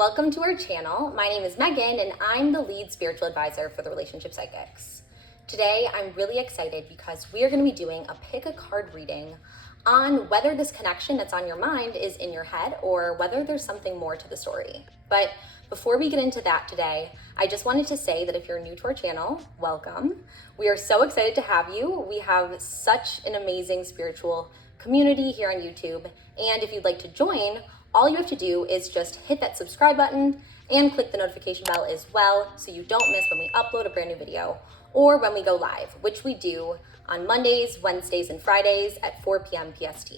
welcome to our channel. My name is Megan and I'm the lead spiritual advisor for the Relationship Psychics. Today, I'm really excited because we are going to be doing a pick a card reading on whether this connection that's on your mind is in your head or whether there's something more to the story. But before we get into that today, I just wanted to say that if you're new to our channel, welcome. We are so excited to have you. We have such an amazing spiritual community here on YouTube. And if you'd like to join, all you have to do is just hit that subscribe button and click the notification bell as well so you don't miss when we upload a brand new video or when we go live, which we do on Mondays, Wednesdays, and Fridays at 4 p.m. PST.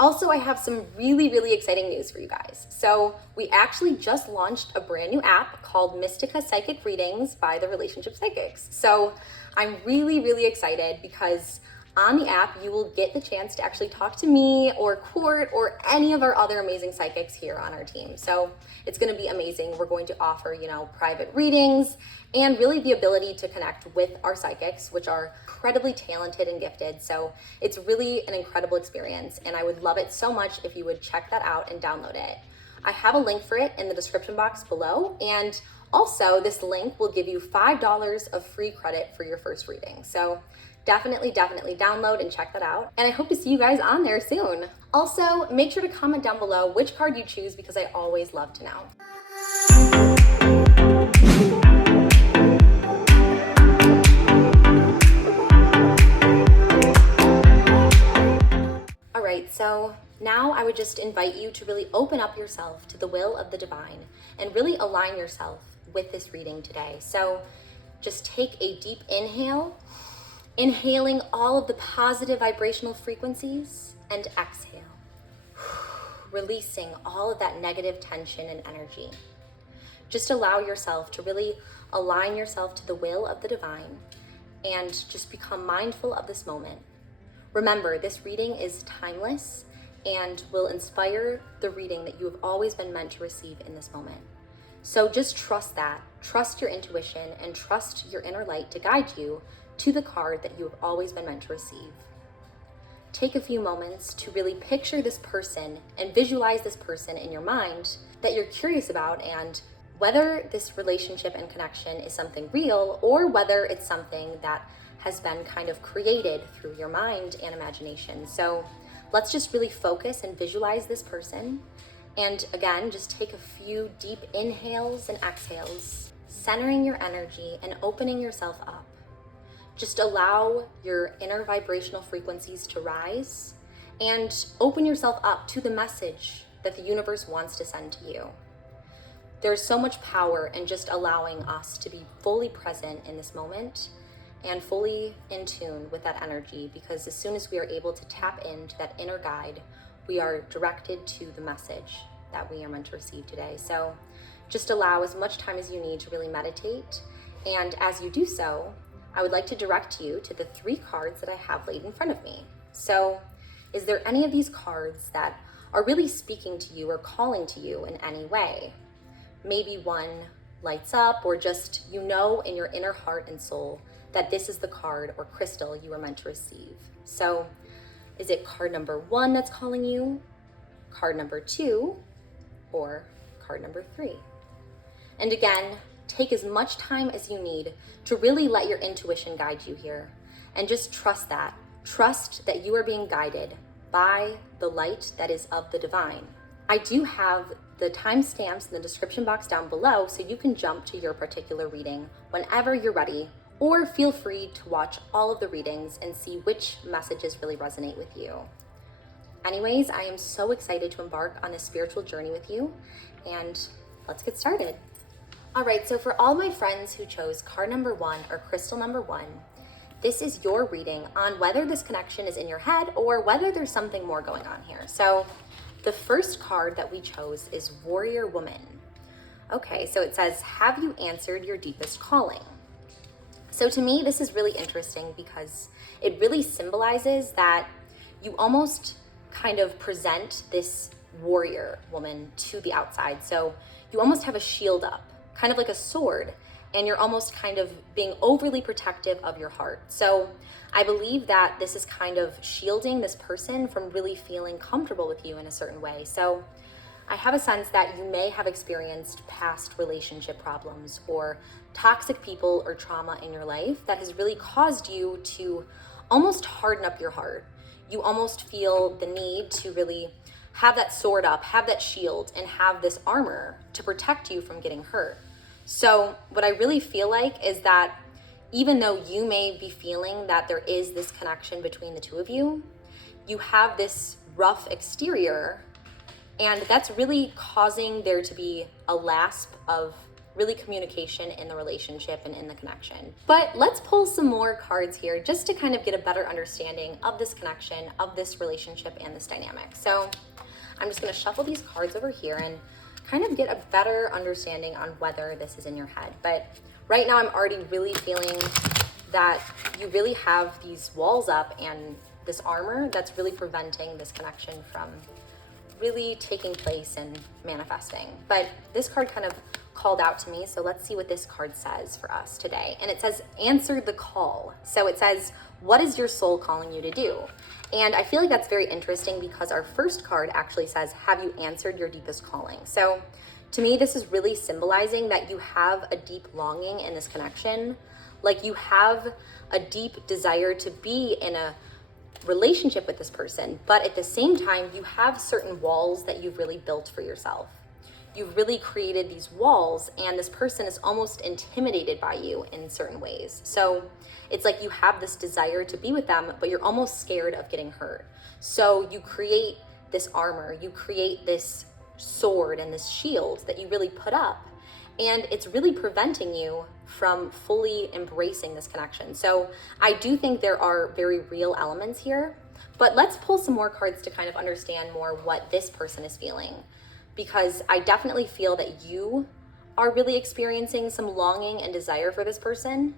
Also, I have some really exciting news for you guys. So we actually just launched a brand new app called Mystica Psychic Readings by the Relationship Psychics. So I'm really excited because on the app, you will get the chance to actually talk to me or Court or any of our other amazing psychics here on our team. So it's going to be amazing. We're going to offer, private readings and really the ability to connect with our psychics, which are incredibly talented and gifted. So it's really an incredible experience. And I would love it so much if you would check that out and download it. I have a link for it in the description box below. And also this link will give you $5 of free credit for your first reading. So definitely download and check that out. And I hope to see you guys on there soon. Also, make sure to comment down below which card you choose because I always love to know. All right, so now I would just invite you to really open up yourself to the will of the divine and really align yourself with this reading today. So just take a deep inhale, inhaling all of the positive vibrational frequencies, and exhale, releasing all of that negative tension and energy. Just allow yourself to really align yourself to the will of the divine and just become mindful of this moment. Remember, this reading is timeless and will inspire the reading that you have always been meant to receive in this moment. So just trust that, trust your intuition, and trust your inner light to guide you to the card that you have always been meant to receive. Take a few moments to really picture this person and visualize this person in your mind that you're curious about, and whether this relationship and connection is something real or whether it's something that has been kind of created through your mind and imagination. So let's just really focus and visualize this person. And again, just take a few deep inhales and exhales, centering your energy and opening yourself up. Just allow your inner vibrational frequencies to rise and open yourself up to the message that the universe wants to send to you. There's so much power in just allowing us to be fully present in this moment and fully in tune with that energy, because as soon as we are able to tap into that inner guide, we are directed to the message that we are meant to receive today. So just allow as much time as you need to really meditate. And as you do so, I would like to direct you to the 3 cards that I have laid in front of me. So is there any of these cards that are really speaking to you or calling to you in any way? Maybe one lights up, or just in your inner heart and soul that this is the card or crystal you are meant to receive. So is it card number 1 that's calling you, card number 2, or card number 3? And again, take as much time as you need to really let your intuition guide you here. And just trust that. Trust that you are being guided by the light that is of the divine. I do have the timestamps in the description box down below so you can jump to your particular reading whenever you're ready, or feel free to watch all of the readings and see which messages really resonate with you. Anyways, I am so excited to embark on this spiritual journey with you, and let's get started. All right, so for all my friends who chose card number 1 or crystal number 1, this is your reading on whether this connection is in your head or whether there's something more going on here. So the first card that we chose is Warrior Woman. Okay, so it says, have you answered your deepest calling? So to me, this is really interesting because it really symbolizes that you almost kind of present this warrior woman to the outside. So you almost have a shield up, kind of like a sword, and you're almost kind of being overly protective of your heart. So I believe that this is kind of shielding this person from really feeling comfortable with you in a certain way. So I have a sense that you may have experienced past relationship problems or toxic people or trauma in your life that has really caused you to almost harden up your heart. You almost feel the need to really have that sword up, have that shield, and have this armor to protect you from getting hurt. So what I really feel like is that even though you may be feeling that there is this connection between the two of you, you have this rough exterior, and that's really causing there to be a lasp of really communication in the relationship and in the connection. But let's pull some more cards here just to kind of get a better understanding of this connection, of this relationship, and this dynamic. So I'm just going to shuffle these cards over here and kind of get a better understanding on whether this is in your head. But right now I'm already really feeling that you really have these walls up and this armor that's really preventing this connection from really taking place and manifesting. But this card kind of called out to me, so let's see what this card says for us today. And it says, answer the call. So it says, what is your soul calling you to do? And I feel like that's very interesting because our first card actually says, have you answered your deepest calling? So to me, this is really symbolizing that you have a deep longing in this connection. Like you have a deep desire to be in a relationship with this person, but at the same time, you have certain walls that you've really built for yourself. You've really created these walls, and this person is almost intimidated by you in certain ways. So it's like you have this desire to be with them, but you're almost scared of getting hurt. So you create this armor, you create this sword and this shield that you really put up, and it's really preventing you from fully embracing this connection. So I do think there are very real elements here, but let's pull some more cards to kind of understand more what this person is feeling, because I definitely feel that you are really experiencing some longing and desire for this person,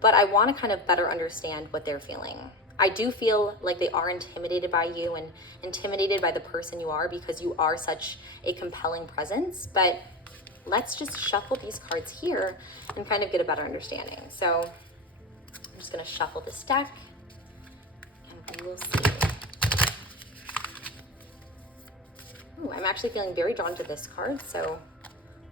but I want to kind of better understand what they're feeling. I do feel like they are intimidated by you and intimidated by the person you are because you are such a compelling presence, but let's just shuffle these cards here and kind of get a better understanding. So I'm just going to shuffle this deck and we will see. Ooh, I'm actually feeling very drawn to this card. So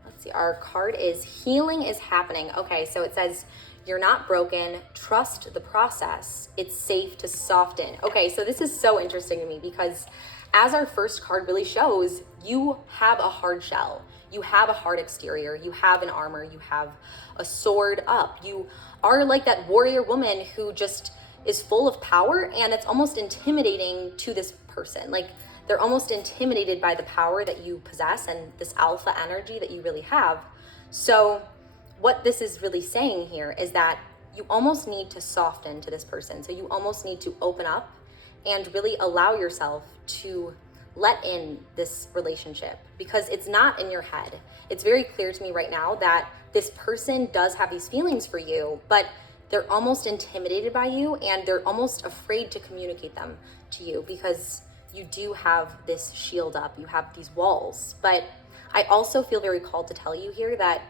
let's see. Our card is healing is happening. Okay, so it says, you're not broken. Trust the process. It's safe to soften. Okay, so this is so interesting to me because as our first card really shows, you have a hard shell. You have a hard exterior, you have an armor, you have a sword up. You are like that warrior woman who just is full of power, and it's almost intimidating to this person. Like they're almost intimidated by the power that you possess and this alpha energy that you really have. So what this is really saying here is that you almost need to soften to this person. So you almost need to open up and really allow yourself to let in this relationship because it's not in your head. It's very clear to me right now that this person does have these feelings for you, but they're almost intimidated by you and they're almost afraid to communicate them to you because you do have this shield up, you have these walls. But I also feel very called to tell you here that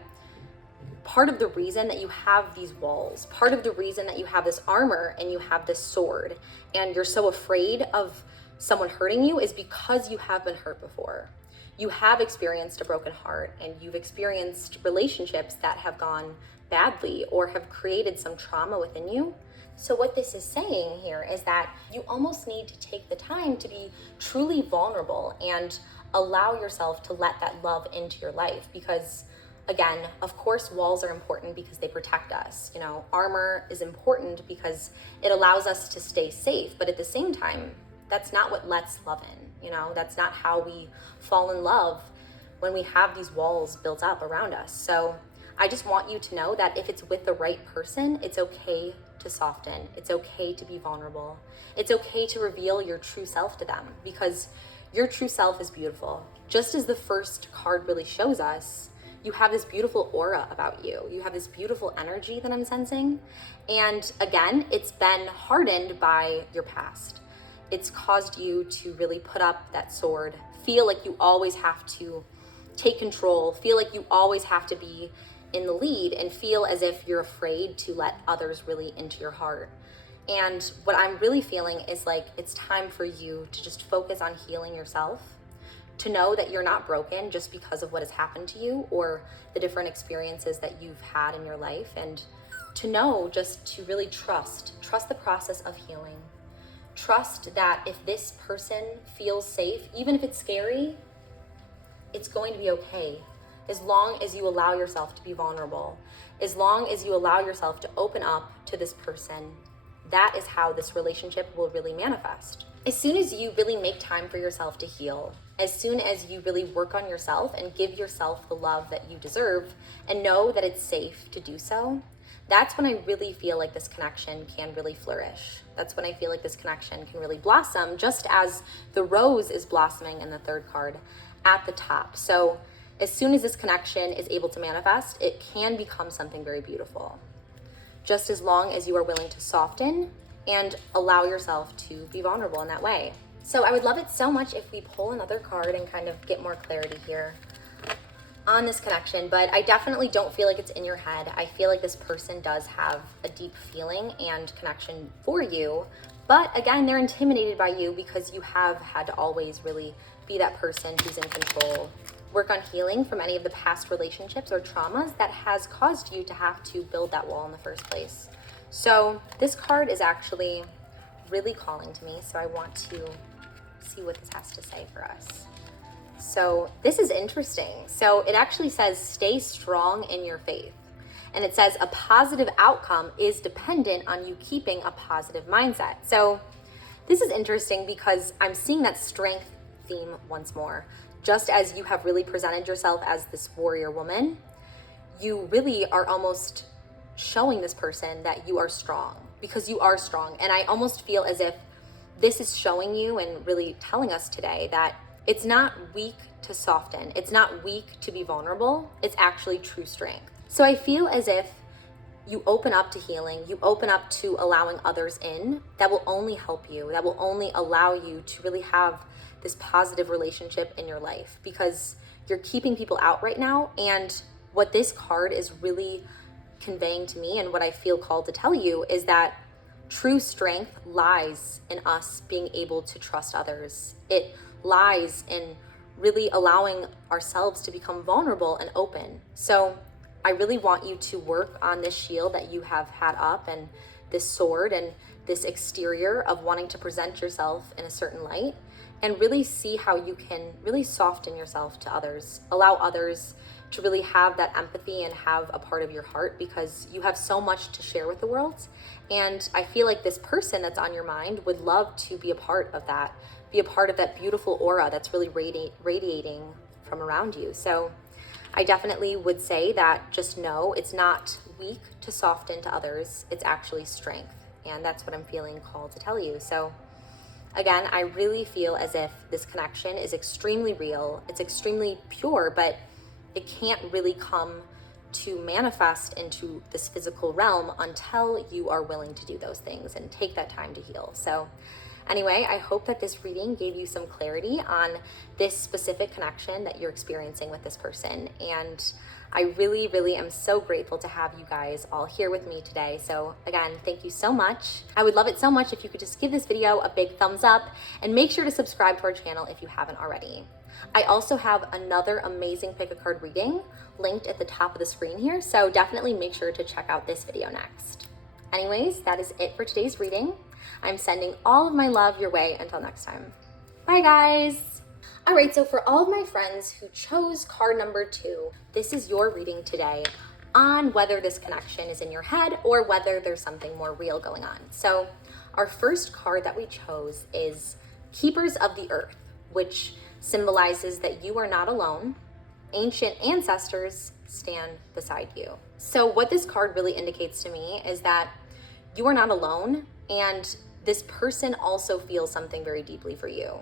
part of the reason that you have these walls, part of the reason that you have this armor and you have this sword and you're so afraid of someone hurting you is because you have been hurt before. You have experienced a broken heart and you've experienced relationships that have gone badly or have created some trauma within you. So what this is saying here is that you almost need to take the time to be truly vulnerable and allow yourself to let that love into your life because again, of course, walls are important because they protect us. You know, armor is important because it allows us to stay safe, but at the same time, that's not what lets love in, you know, that's not how we fall in love when we have these walls built up around us. So I just want you to know that if it's with the right person, it's okay to soften. It's okay to be vulnerable. It's okay to reveal your true self to them because your true self is beautiful. Just as the first card really shows us, you have this beautiful aura about you. You have this beautiful energy that I'm sensing. And again, it's been hardened by your past. It's caused you to really put up that sword, feel like you always have to take control, feel like you always have to be in the lead, and feel as if you're afraid to let others really into your heart. And what I'm really feeling is like it's time for you to just focus on healing yourself, to know that you're not broken just because of what has happened to you or the different experiences that you've had in your life, and to know just to really trust the process of healing. Trust that if this person feels safe, even if it's scary, it's going to be okay. As long as you allow yourself to be vulnerable, as long as you allow yourself to open up to this person, that is how this relationship will really manifest. As soon as you really make time for yourself to heal, as soon as you really work on yourself and give yourself the love that you deserve and know that it's safe to do so, that's when I really feel like this connection can really flourish. That's when I feel like this connection can really blossom, just as the rose is blossoming in the third card at the top. So as soon as this connection is able to manifest, it can become something very beautiful. Just as long as you are willing to soften and allow yourself to be vulnerable in that way. So I would love it so much if we pull another card and kind of get more clarity here on this connection, but I definitely don't feel like it's in your head. I feel like this person does have a deep feeling and connection for you, but again, they're intimidated by you because you have had to always really be that person who's in control. Work on healing from any of the past relationships or traumas that has caused you to have to build that wall in the first place. So this card is actually really calling to me, so I want to see what this has to say for us. So this is interesting. So it actually says, stay strong in your faith. And it says a positive outcome is dependent on you keeping a positive mindset. So this is interesting because I'm seeing that strength theme once more. Just as you have really presented yourself as this warrior woman, you really are almost showing this person that you are strong, because you are strong. And I almost feel as if this is showing you and really telling us today that it's not weak to soften. It's not weak to be vulnerable. It's actually true strength. So I feel as if you open up to healing, you open up to allowing others in, that will only help you, that will only allow you to really have this positive relationship in your life, because you're keeping people out right now. And what this card is really conveying to me, and what I feel called to tell you, is that true strength lies in us being able to trust others. It lies in really allowing ourselves to become vulnerable and open. So I really want you to work on this shield that you have had up, and this sword, and this exterior of wanting to present yourself in a certain light, and really see how you can really soften yourself to others. Allow others to really have that empathy and have a part of your heart, because you have so much to share with the world. And I feel like this person that's on your mind would love to be a part of that, be a part of that beautiful aura that's really radiating from around you. So I definitely would say that just know it's not weak to soften to others. It's actually strength. And that's what I'm feeling called to tell you. So again, I really feel as if this connection is extremely real. It's extremely pure, but it can't really come to manifest into this physical realm until you are willing to do those things and take that time to heal. So anyway, I hope that this reading gave you some clarity on this specific connection that you're experiencing with this person. And I really, really am so grateful to have you guys all here with me today. So again, thank you so much. I would love it so much if you could just give this video a big thumbs up, and make sure to subscribe to our channel if you haven't already. I also have another amazing pick a card reading linked at the top of the screen here, so definitely make sure to check out this video next. Anyways, that is it for today's reading. I'm sending all of my love your way until next time. Bye guys! All right, so for all of my friends who chose card number 2, this is your reading today on whether this connection is in your head or whether there's something more real going on. So our first card that we chose is Keepers of the Earth, which symbolizes that you are not alone. Ancient ancestors stand beside you. So what this card really indicates to me is that you are not alone, and this person also feels something very deeply for you.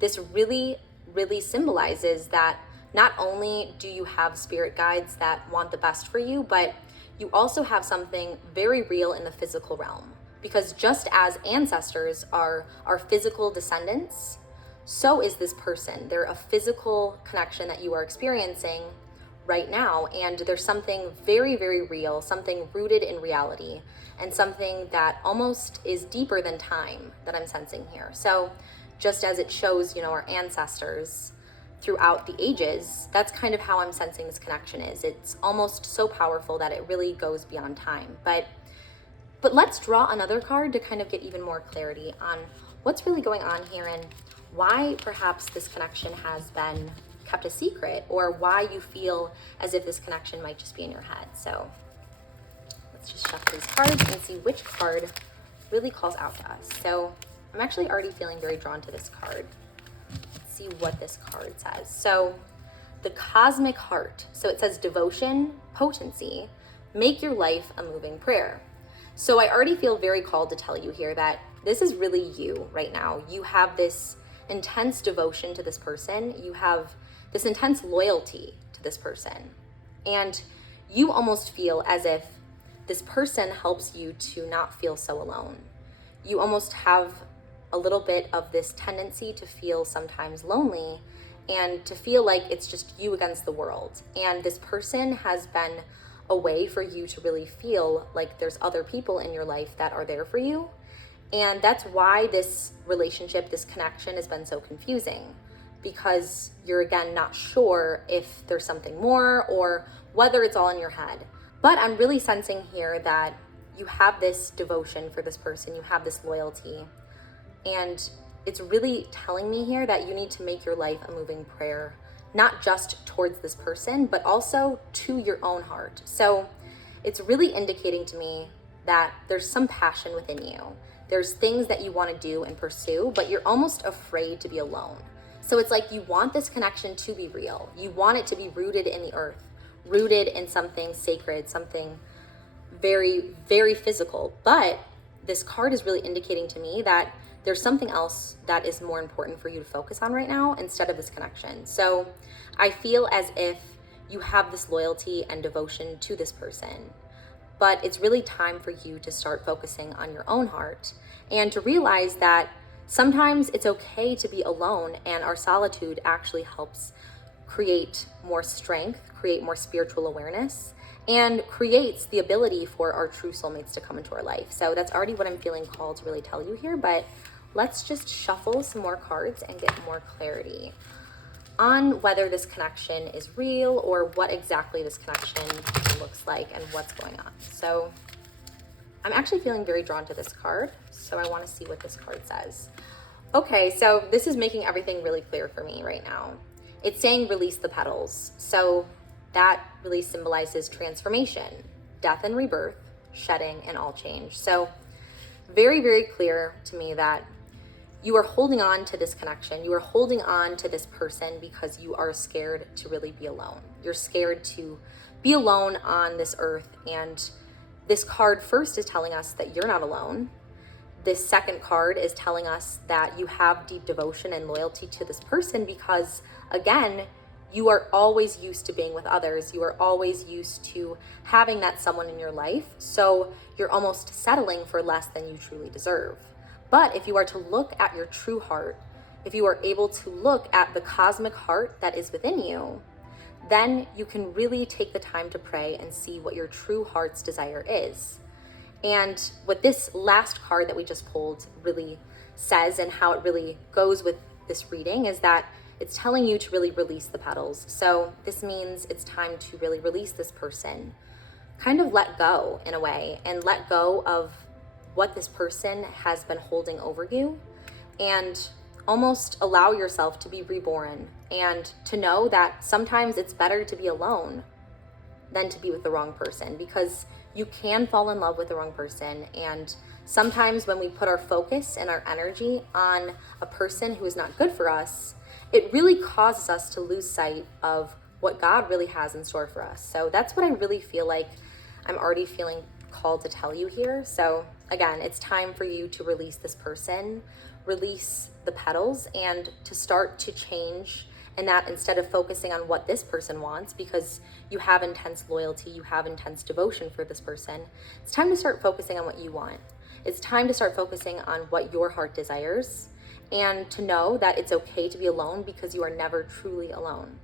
This really, really symbolizes that not only do you have spirit guides that want the best for you, but you also have something very real in the physical realm. Because just as ancestors are our physical descendants, so is this person. They're a physical connection that you are experiencing right now, and there's something very, very real, something rooted in reality, and something that almost is deeper than time that I'm sensing here. So just as it shows, our ancestors, throughout the ages, that's kind of how I'm sensing this connection is. It's almost so powerful that it really goes beyond time. But let's draw another card to kind of get even more clarity on what's really going on here and why perhaps this connection has been kept a secret, or why you feel as if this connection might just be in your head. So let's just shuffle these cards and see which card really calls out to us. So I'm actually already feeling very drawn to this card. Let's see what this card says. So the Cosmic Heart. So it says devotion, potency, make your life a moving prayer. So I already feel very called to tell you here that this is really you right now. You have this intense devotion to this person. You have this intense loyalty to this person. And you almost feel as if this person helps you to not feel so alone. You almost have a little bit of this tendency to feel sometimes lonely and to feel like it's just you against the world. And this person has been a way for you to really feel like there's other people in your life that are there for you. And that's why this relationship, this connection has been so confusing, because you're again not sure if there's something more or whether it's all in your head. But I'm really sensing here that you have this devotion for this person, you have this loyalty, and it's really telling me here that you need to make your life a moving prayer, not just towards this person, but also to your own heart. So it's really indicating to me that there's some passion within you. There's things that you want to do and pursue, but you're almost afraid to be alone. So it's like you want this connection to be real. You want it to be rooted in the earth, rooted in something sacred, something very, very physical. But this card is really indicating to me that there's something else that is more important for you to focus on right now instead of this connection. So I feel as if you have this loyalty and devotion to this person, but it's really time for you to start focusing on your own heart and to realize that sometimes it's okay to be alone, and our solitude actually helps create more strength, create more spiritual awareness, and creates the ability for our true soulmates to come into our life. So that's already what I'm feeling called to really tell you here, but let's just shuffle some more cards and get more clarity on whether this connection is real or what exactly this connection looks like and what's going on. So I'm actually feeling very drawn to this card, so I want to see what this card says. Okay, so this is making everything really clear for me right now. It's saying release the petals. So that really symbolizes transformation, death and rebirth, shedding, and all change. So very, very clear to me that you are holding on to this connection. You are holding on to this person because you are scared to really be alone. You're scared to be alone on this earth. And this card first is telling us that you're not alone. This second card is telling us that you have deep devotion and loyalty to this person because, again, you are always used to being with others. You are always used to having that someone in your life. So you're almost settling for less than you truly deserve. But if you are to look at your true heart, if you are able to look at the cosmic heart that is within you, then you can really take the time to pray and see what your true heart's desire is. And what this last card that we just pulled really says, and how it really goes with this reading, is that it's telling you to really release the petals. So this means it's time to really release this person, kind of let go in a way, and let go of what this person has been holding over you, and almost allow yourself to be reborn, and to know that sometimes it's better to be alone than to be with the wrong person, because you can fall in love with the wrong person. And sometimes when we put our focus and our energy on a person who is not good for us, it really causes us to lose sight of what God really has in store for us. So that's what I really feel like I'm already feeling called to tell you here. So again, it's time for you to release this person, release the petals, and to start to change. And that instead of focusing on what this person wants, because you have intense loyalty, you have intense devotion for this person, it's time to start focusing on what you want. It's time to start focusing on what your heart desires, and to know that it's okay to be alone because you are never truly alone.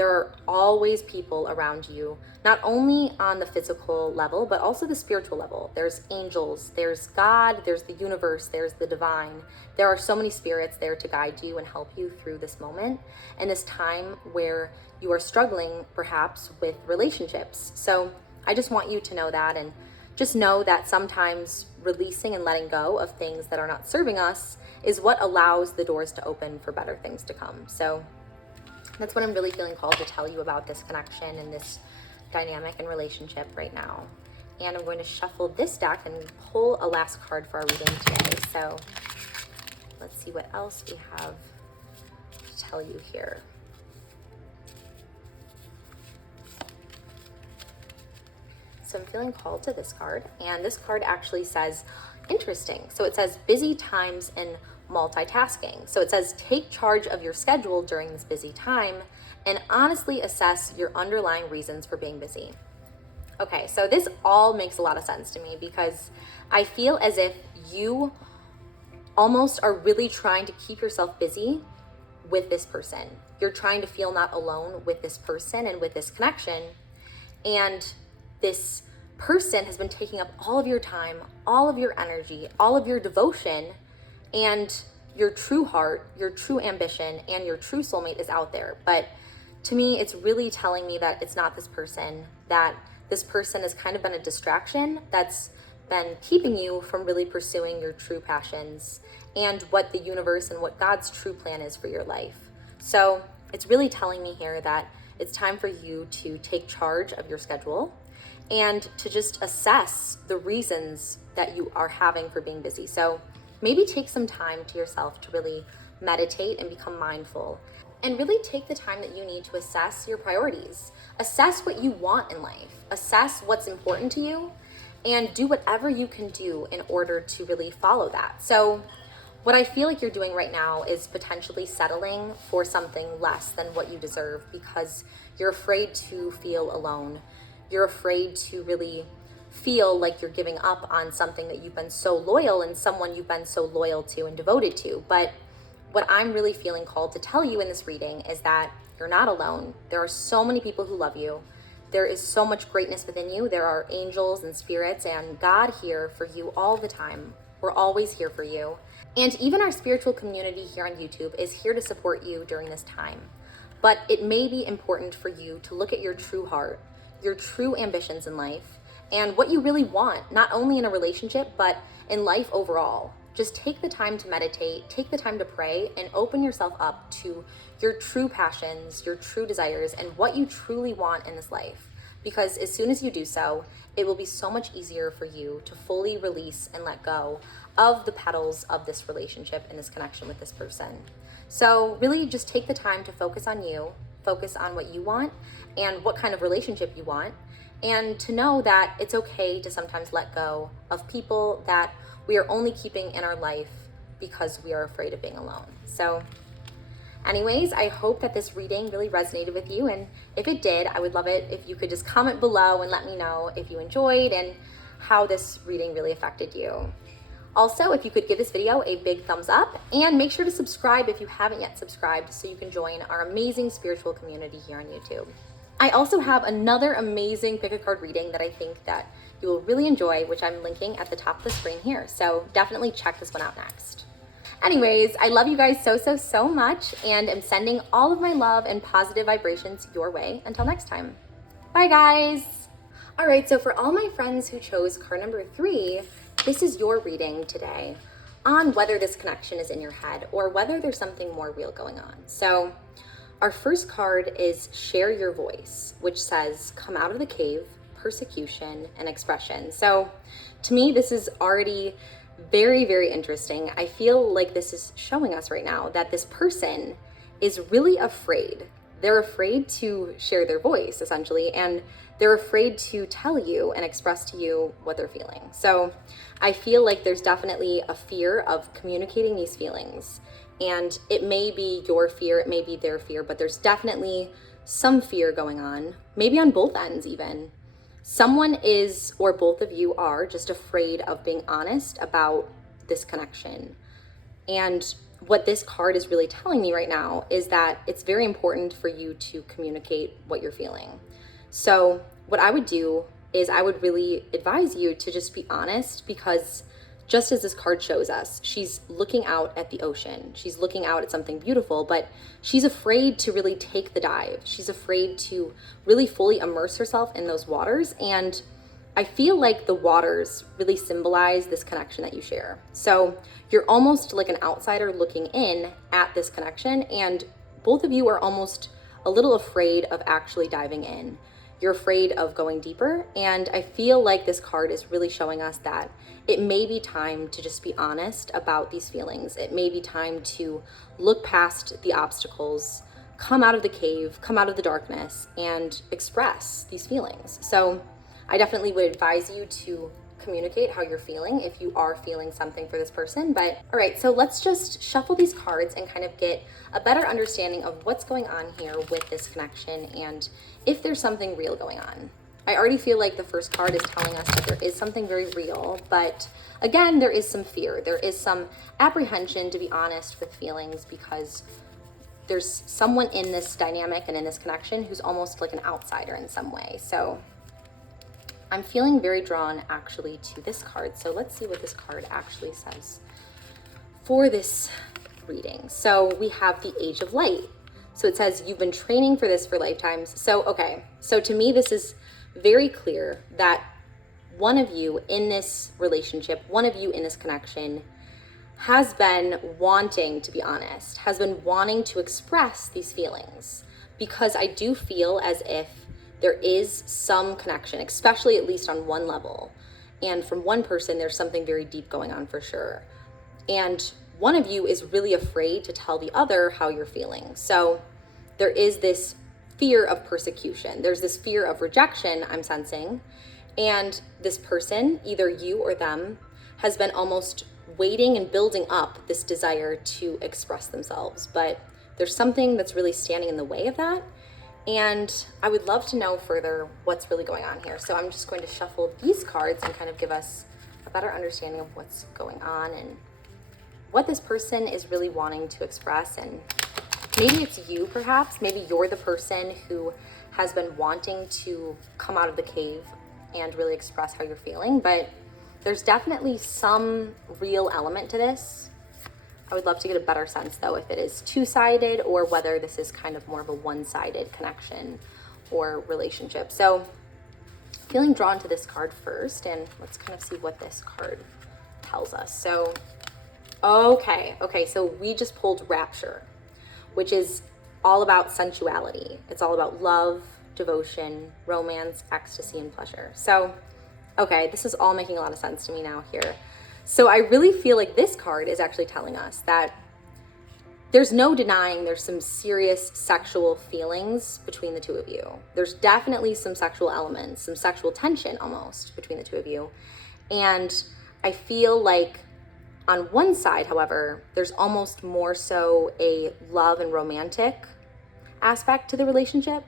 There are always people around you, not only on the physical level, but also the spiritual level. There's angels, there's God, there's the universe, there's the divine. There are so many spirits there to guide you and help you through this moment and this time where you are struggling perhaps with relationships. So I just want you to know that, and just know that sometimes releasing and letting go of things that are not serving us is what allows the doors to open for better things to come. So that's what I'm really feeling called to tell you about this connection and this dynamic and relationship right now. And I'm going to shuffle this deck and pull a last card for our reading today. So let's see what else we have to tell you here. So I'm feeling called to this card, and this card actually says, interesting. So it says busy times and multitasking. So it says take charge of your schedule during this busy time and honestly assess your underlying reasons for being busy. Okay, so this all makes a lot of sense to me because I feel as if you almost are really trying to keep yourself busy with this person. You're trying to feel not alone with this person and with this connection. And this person has been taking up all of your time, all of your energy, all of your devotion, and your true heart, your true ambition, and your true soulmate is out there. But to me, it's really telling me that it's not this person, that this person has kind of been a distraction that's been keeping you from really pursuing your true passions and what the universe and what God's true plan is for your life. So it's really telling me here that it's time for you to take charge of your schedule and to just assess the reasons that you are having for being busy. So maybe take some time to yourself to really meditate and become mindful and really take the time that you need to assess your priorities, assess what you want in life, assess what's important to you, and do whatever you can do in order to really follow that. So what I feel like you're doing right now is potentially settling for something less than what you deserve because you're afraid to feel alone. You're afraid to really feel like you're giving up on something that you've been so loyal and someone you've been so loyal to and devoted to. But what I'm really feeling called to tell you in this reading is that you're not alone. There are so many people who love you. There is so much greatness within you. There are angels and spirits and God here for you all the time. We're always here for you. And even our spiritual community here on YouTube is here to support you during this time. But it may be important for you to look at your true heart, your true ambitions in life, and what you really want, not only in a relationship, but in life overall. Just take the time to meditate, take the time to pray, and open yourself up to your true passions, your true desires, and what you truly want in this life. Because as soon as you do so, it will be so much easier for you to fully release and let go of the petals of this relationship and this connection with this person. So really just take the time to focus on you, focus on what you want and what kind of relationship you want, and to know that it's okay to sometimes let go of people that we are only keeping in our life because we are afraid of being alone. So anyways, I hope that this reading really resonated with you, and if it did, I would love it if you could just comment below and let me know if you enjoyed and how this reading really affected you. Also, if you could give this video a big thumbs up and make sure to subscribe if you haven't yet subscribed so you can join our amazing spiritual community here on YouTube. I also have another amazing pick a card reading that I think that you will really enjoy, which I'm linking at the top of the screen here. So definitely check this one out next. Anyways, I love you guys so much and am sending all of my love and positive vibrations your way. Until next time. Bye guys. All right, so for all my friends who chose card number 3, this is your reading today on whether this connection is in your head or whether there's something more real going on. So our first card is Share Your Voice, which says, come out of the cave, persecution, and expression. So to me, this is already very, very interesting. I feel like this is showing us right now that this person is really afraid. They're afraid to share their voice, essentially, and they're afraid to tell you and express to you what they're feeling. So I feel like there's definitely a fear of communicating these feelings. And it may be your fear, it may be their fear, but there's definitely some fear going on, maybe on both ends even. Someone is, or both of you are, just afraid of being honest about this connection. And what this card is really telling me right now is that it's very important for you to communicate what you're feeling. So what I would do is I would really advise you to just be honest, because just as this card shows us, she's looking out at the ocean. She's looking out at something beautiful, but she's afraid to really take the dive. She's afraid to really fully immerse herself in those waters. And I feel like the waters really symbolize this connection that you share. So you're almost like an outsider looking in at this connection, and both of you are almost a little afraid of actually diving in. You're afraid of going deeper, and I feel like this card is really showing us that it may be time to just be honest about these feelings. It may be time to look past the obstacles, come out of the cave, come out of the darkness, and express these feelings. So I definitely would advise you to communicate how you're feeling if you are feeling something for this person. But all right, so let's just shuffle these cards and kind of get a better understanding of what's going on here with this connection and if there's something real going on. I already feel like the first card is telling us that there is something very real, but again, there is some fear. There is some apprehension, to be honest, with feelings, because there's someone in this dynamic and in this connection who's almost like an outsider in some way. So I'm feeling very drawn actually to this card. So let's see what this card actually says for this reading. So we have the Age of Light. So it says you've been training for this for lifetimes. So, okay. So to me, this is very clear that one of you in this relationship, one of you in this connection has been wanting, to be honest, has been wanting to express these feelings, because I do feel as if there is some connection, especially at least on one level. And from one person, there's something very deep going on for sure. And one of you is really afraid to tell the other how you're feeling. So there is this fear of persecution. There's this fear of rejection, I'm sensing. And this person, either you or them, has been almost waiting and building up this desire to express themselves. But there's something that's really standing in the way of that. And I would love to know further what's really going on here. So I'm just going to shuffle these cards and kind of give us a better understanding of what's going on and what this person is really wanting to express. And maybe it's you, perhaps. Maybe you're the person who has been wanting to come out of the cave and really express how you're feeling. But there's definitely some real element to this. I would love to get a better sense, though, if it is two-sided or whether this is kind of more of a one-sided connection or relationship. So feeling drawn to this card first, and let's kind of see what this card tells us. So, okay, so we just pulled Rapture, which is all about sensuality. It's all about love, devotion, romance, ecstasy, and pleasure. So, okay, this is all making a lot of sense to me now here. So I really feel like this card is actually telling us that there's no denying there's some serious sexual feelings between the two of you. There's definitely some sexual elements, some sexual tension almost between the two of you. And I feel like on one side, however, there's almost more so a love and romantic aspect to the relationship.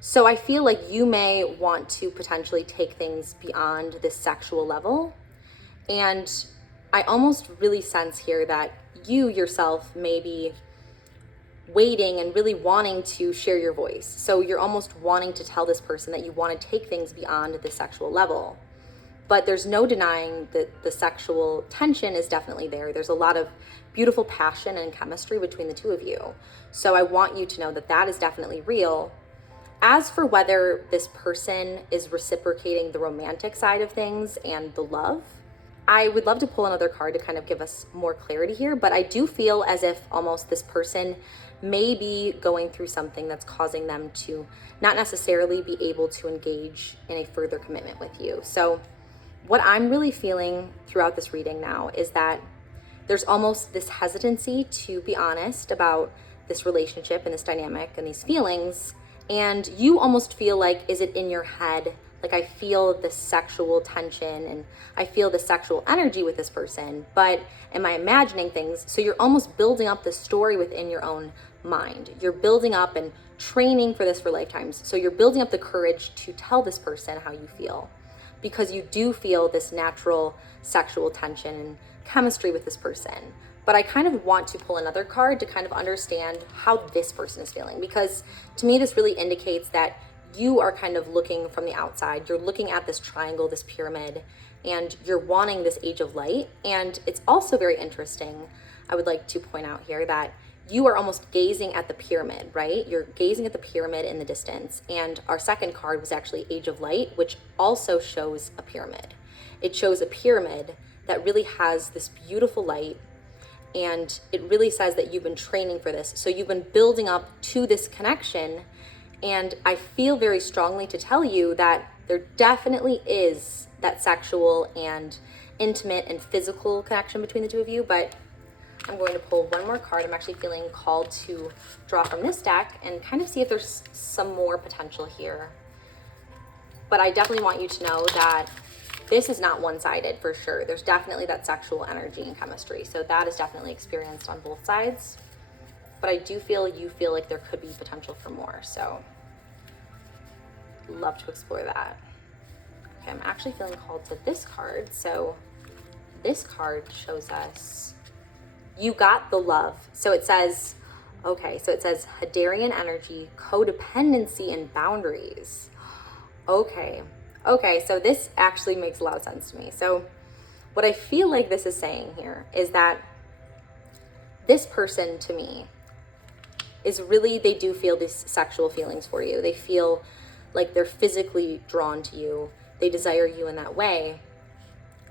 So I feel like you may want to potentially take things beyond this sexual level. And I almost really sense here that you yourself may be waiting and really wanting to share your voice. So you're almost wanting to tell this person that you want to take things beyond the sexual level. But there's no denying that the sexual tension is definitely there. There's a lot of beautiful passion and chemistry between the two of you. So I want you to know that that is definitely real. As for whether this person is reciprocating the romantic side of things and the love, I would love to pull another card to kind of give us more clarity here, but I do feel as if almost this person may be going through something that's causing them to not necessarily be able to engage in a further commitment with you. So what I'm really feeling throughout this reading now is that there's almost this hesitancy to be honest about this relationship and this dynamic and these feelings, and you almost feel like, is it in your head? Like, I feel the sexual tension and I feel the sexual energy with this person, but am I imagining things? So you're almost building up the story within your own mind. You're building up and training for this for lifetimes. So you're building up the courage to tell this person how you feel, because you do feel this natural sexual tension and chemistry with this person. but I kind of want to pull another card to kind of understand how this person is feeling, because to me, this really indicates that you are kind of looking from the outside. You're looking at this triangle, this pyramid, and you're wanting this age of light. And it's also very interesting, I would like to point out here, that you are almost gazing at the pyramid, right? You're gazing at the pyramid in the distance. And our second card was actually Age of Light, which also shows a pyramid. It shows a pyramid that really has this beautiful light. And it really says that you've been training for this. So you've been building up to this connection. And I feel very strongly to tell you that there definitely is that sexual and intimate and physical connection between the two of you. But I'm going to pull one more card. I'm actually feeling called to draw from this deck and kind of see if there's some more potential here. But I definitely want you to know that this is not one-sided for sure. There's definitely that sexual energy and chemistry. So that is definitely experienced on both sides. But I do feel you feel like there could be potential for more. So love to explore that. Okay, I'm actually feeling called to this card. So this card shows us you got the love. So it says, okay, so it says Hadarian energy, codependency, and boundaries. Okay, so this actually makes a lot of sense to me. So what I feel like this is saying here is that this person to me is really, they do feel these sexual feelings for you. They feel like they're physically drawn to you. They desire you in that way.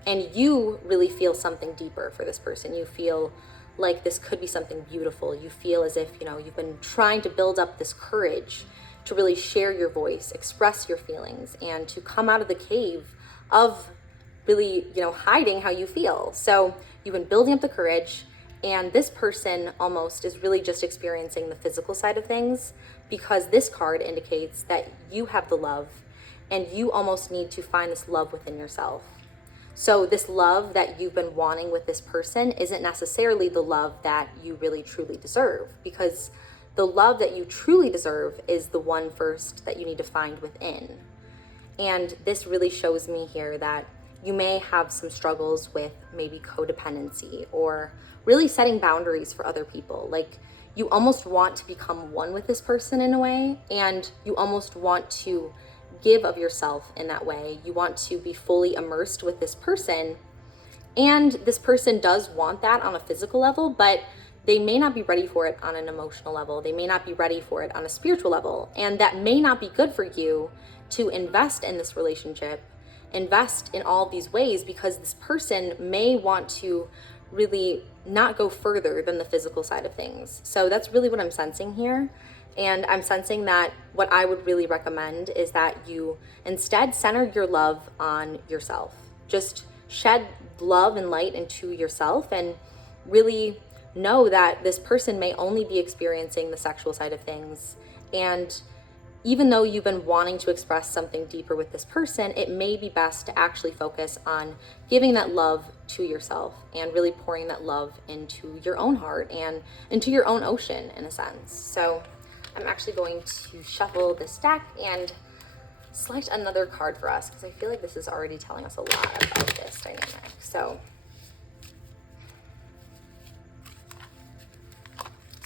And you really feel something deeper for this person. You feel like this could be something beautiful. You feel as if, you've been trying to build up this courage to really share your voice, express your feelings, and to come out of the cave of really, hiding how you feel. So you've been building up the courage, and this person almost is really just experiencing the physical side of things, because this card indicates that you have the love, and you almost need to find this love within yourself. So this love that you've been wanting with this person isn't necessarily the love that you really truly deserve, because the love that you truly deserve is the one first that you need to find within. And this really shows me here that you may have some struggles with maybe codependency or really setting boundaries for other people. Like you almost want to become one with this person in a way, and you almost want to give of yourself in that way. You want to be fully immersed with this person, and this person does want that on a physical level, but they may not be ready for it on an emotional level. They may not be ready for it on a spiritual level. And that may not be good for you to invest in this relationship, invest in all these ways, because this person may want to really not go further than the physical side of things. So that's really what I'm sensing here. And I'm sensing that what I would really recommend is that you instead center your love on yourself. Just shed love and light into yourself, and really know that this person may only be experiencing the sexual side of things. And even though you've been wanting to express something deeper with this person, it may be best to actually focus on giving that love to yourself and really pouring that love into your own heart and into your own ocean, in a sense. So I'm actually going to shuffle this deck and select another card for us, because I feel like this is already telling us a lot about this dynamic. So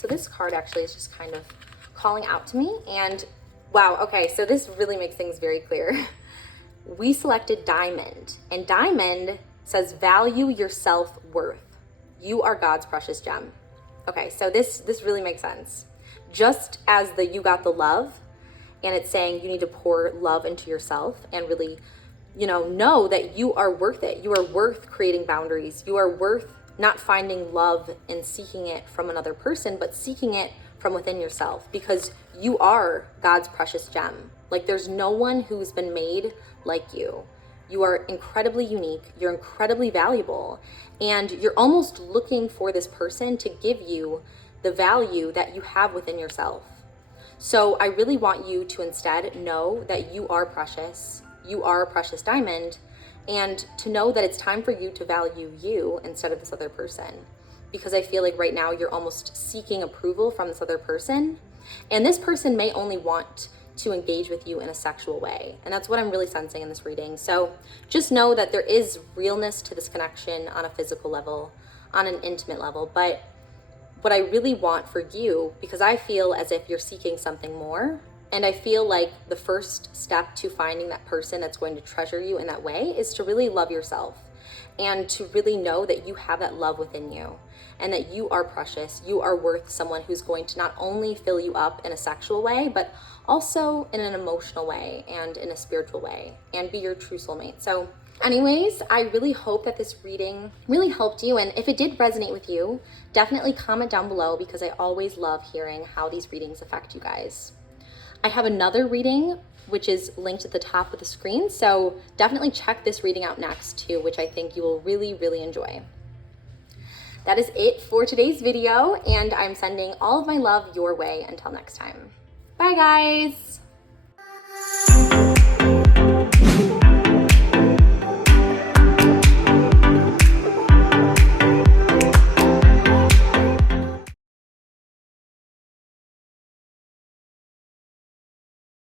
this card actually is just kind of calling out to me, and wow, okay, so this really makes things very clear. We selected Diamond, and Diamond says value your self-worth. You are God's precious gem. Okay, so this really makes sense. Just as you got the love, and it's saying you need to pour love into yourself and really, know that you are worth it. You are worth creating boundaries. You are worth not finding love and seeking it from another person, but seeking it from within yourself, because you are God's precious gem. Like there's no one who's been made like you. You are incredibly unique. You're incredibly valuable. And you're almost looking for this person to give you the value that you have within yourself. So I really want you to instead know that you are precious. You are a precious diamond. And to know that it's time for you to value you instead of this other person. Because I feel like right now you're almost seeking approval from this other person. And this person may only want to engage with you in a sexual way. And that's what I'm really sensing in this reading. So just know that there is realness to this connection on a physical level. on an intimate level. But what I really want for you, because I feel as if you're seeking something more, and I feel like the first step to finding that person that's going to treasure you in that way is to really love yourself and to really know that you have that love within you and that you are precious. You are worth someone who's going to not only fill you up in a sexual way, but also in an emotional way and in a spiritual way, and be your true soulmate. So anyways, I really hope that this reading really helped you. And if it did resonate with you, definitely comment down below, because I always love hearing how these readings affect you guys. I have another reading which is linked at the top of the screen, so definitely check this reading out next too, which I think you will really, really enjoy. That is it for today's video, and I'm sending all of my love your way until next time. Bye guys!